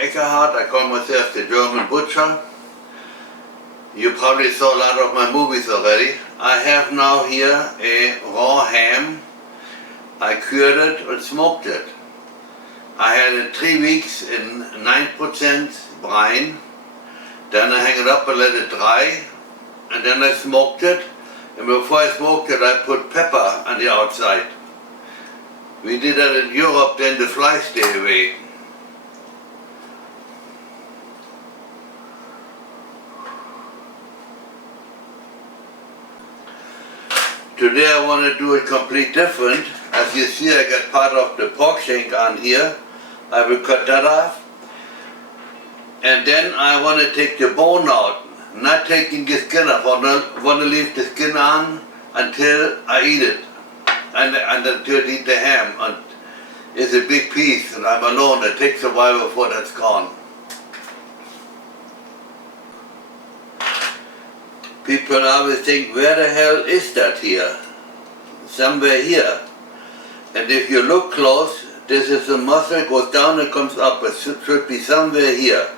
I call myself the German butcher. You probably saw a lot of my movies already. I have now here a raw ham. I cured it and smoked it. I had it 3 weeks in 9% brine. Then I hang it up and let it dry. And then I smoked it. And before I smoked it, I put pepper on the outside. We did that in Europe, then the flies stay away. Today I want to do it completely different. As you see, I got part of the pork shank on here. I will cut that off. And then I want to take the bone out. Not taking the skin off. I want to leave the skin on until I eat it. And until I eat the ham. And it's a big piece and I'm alone. It takes a while before that's gone. People always think, where the hell is that here? Somewhere here. And if you look close, this is a muscle, goes down and comes up. It should be somewhere here.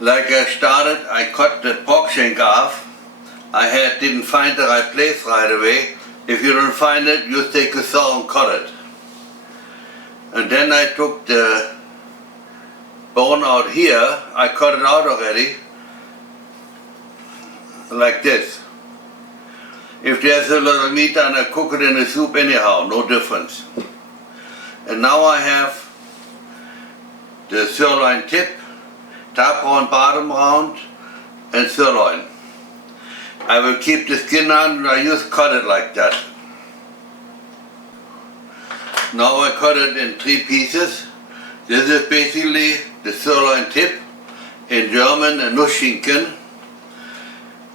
Like I started, I cut the pork shank off. I didn't find the right place right away. If you don't find it, you take a saw and cut it. And then I took the bone out here. I cut it out already. Like this. If there's a little meat on, I cook it in the soup anyhow, no difference. And now I have the sirloin tip, top round, bottom round, and sirloin. I will keep the skin on and I just cut it like that. Now I cut it in 3 pieces. This is basically the sirloin tip, in German a Nussschinken.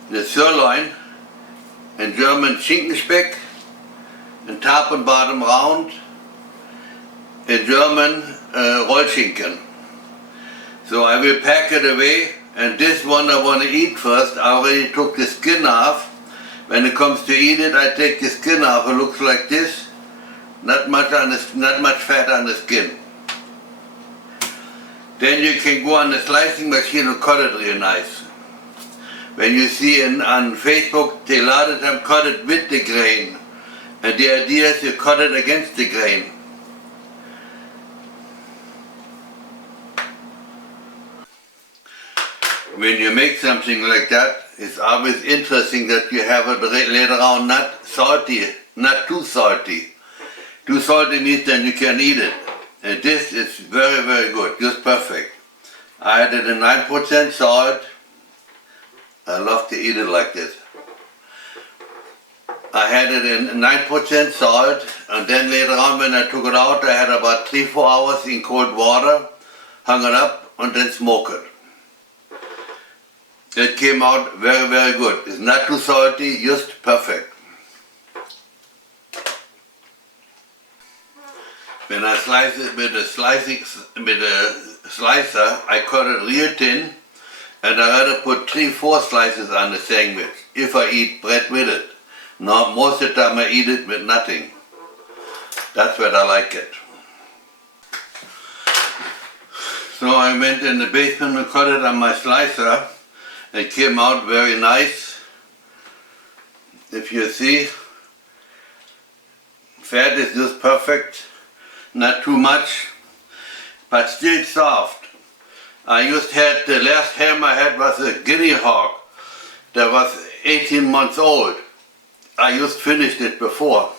The sirloin, in German Schinkenspeck, and top and bottom round, in German Rollschinken. So I will pack it away, and this one I want to eat first. I already took the skin off. When it comes to eat it, I take the skin off. It looks like this. Not much fat on the skin. Then you can go on the slicing machine and cut it real nice. When you see on Facebook, they a lot of them cut it with the grain. And the idea is you cut it against the grain. When you make something like that, it's always interesting that you have it later on not salty, not too salty. Too salty means then you can eat it. And this is very, very good, just perfect. I added a 9% salt. I love to eat it like this. I had it in 9% salt, and then later on when I took it out, I had about 3-4 hours in cold water, hung it up, and then smoked it. It came out very, very good. It's not too salty, just perfect. When I slice it with a slicer, I cut it real thin, and I rather put 3-4 slices on the sandwich, if I eat bread with it. Now, most of the time I eat it with nothing. That's what I like it. So I went in the basement and cut it on my slicer. It came out very nice. If you see, fat is just perfect. Not too much, but still soft. I just had, the last ham I had was a guinea hog that was 18 months old. I just finished it before.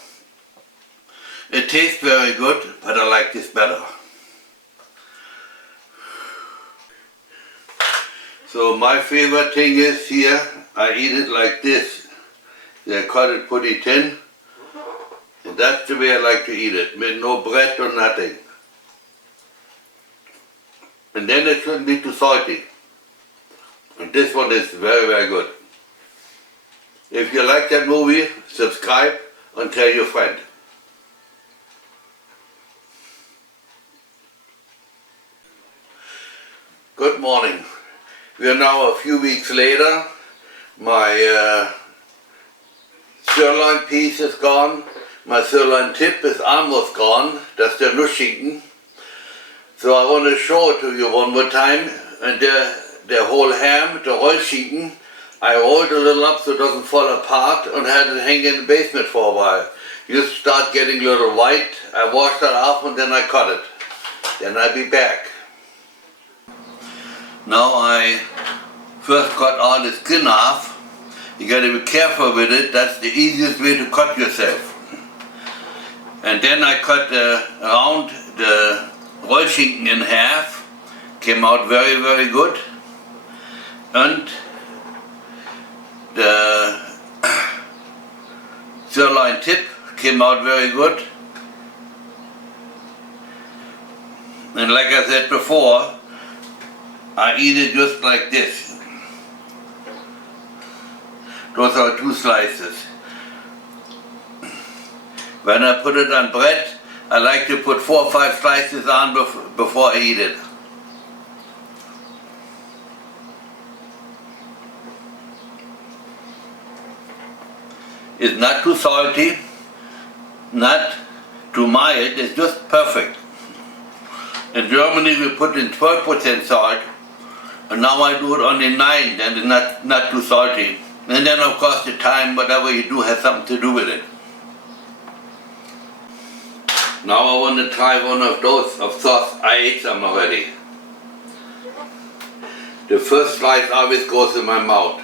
It tastes very good, but I like this better. So my favorite thing is here, I eat it like this. I cut it pretty thin. And that's the way I like to eat it, with no bread or nothing. And then it shouldn't be too salty. And this one is very, very good. If you like that movie, subscribe and tell your friend. Good morning. We are now a few weeks later. My sirloin piece is gone. My sirloin tip is almost gone. That's the Nussschinken. So I want to show it to you one more time. And the whole ham, the Rollschinken, I rolled a little up so it doesn't fall apart and had it hang in the basement for a while. You start getting a little white. I washed that off and then I cut it. Then I'll be back. Now I first cut all the skin off. You got to be careful with it. That's the easiest way to cut yourself. And then I cut around the Rollschinken in half. Came out very, very good. And the sirloin tip came out very good. And like I said before, I eat it just like this. Those are 2 slices. When I put it on bread, I like to put 4 or 5 slices on before I eat it. It's not too salty, not too mild, it's just perfect. In Germany we put in 12% salt, and now I do it only 9, then it's not too salty. And then of course the time, whatever you do has something to do with it. Now I want to try one of those of sauce. I ate some already. The first slice always goes in my mouth.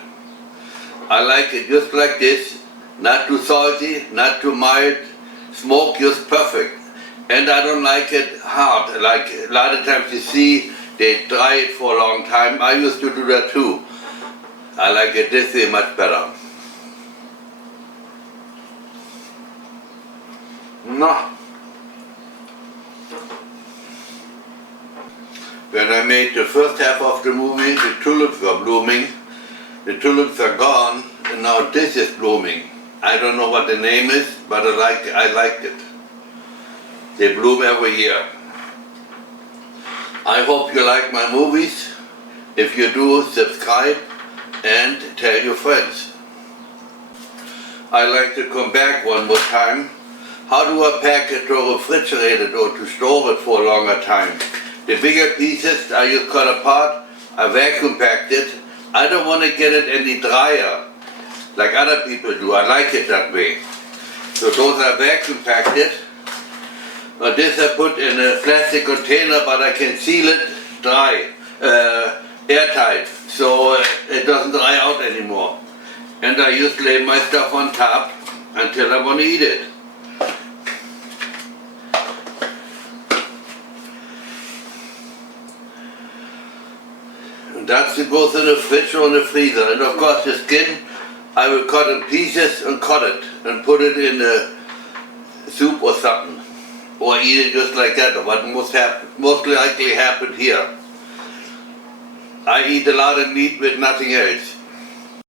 I like it just like this. Not too salty, not too mild, smoke just perfect. And I don't like it hard, like a lot of times you see they dry it for a long time. I used to do that too. I like it this way much better. No. When I made the first half of the movie, the tulips were blooming. The tulips are gone, and now this is blooming. I don't know what the name is, but I liked it. They bloom every year. I hope you like my movies. If you do, subscribe and tell your friends. I like to come back one more time. How do I pack it to refrigerate it or to store it for a longer time? The bigger pieces I just cut apart, I vacuum packed it. I don't want to get it any drier like other people do. I like it that way. So those are vacuum packed it. But this I put in a plastic container, but I can seal it dry, airtight, so it doesn't dry out anymore. And I just lay my stuff on top until I want to eat it. And that's it goes in the fridge or in the freezer. And of course the skin, I will cut in pieces and cut it and put it in a soup or something. Or eat it just like that, what most likely happened here. I eat a lot of meat with nothing else.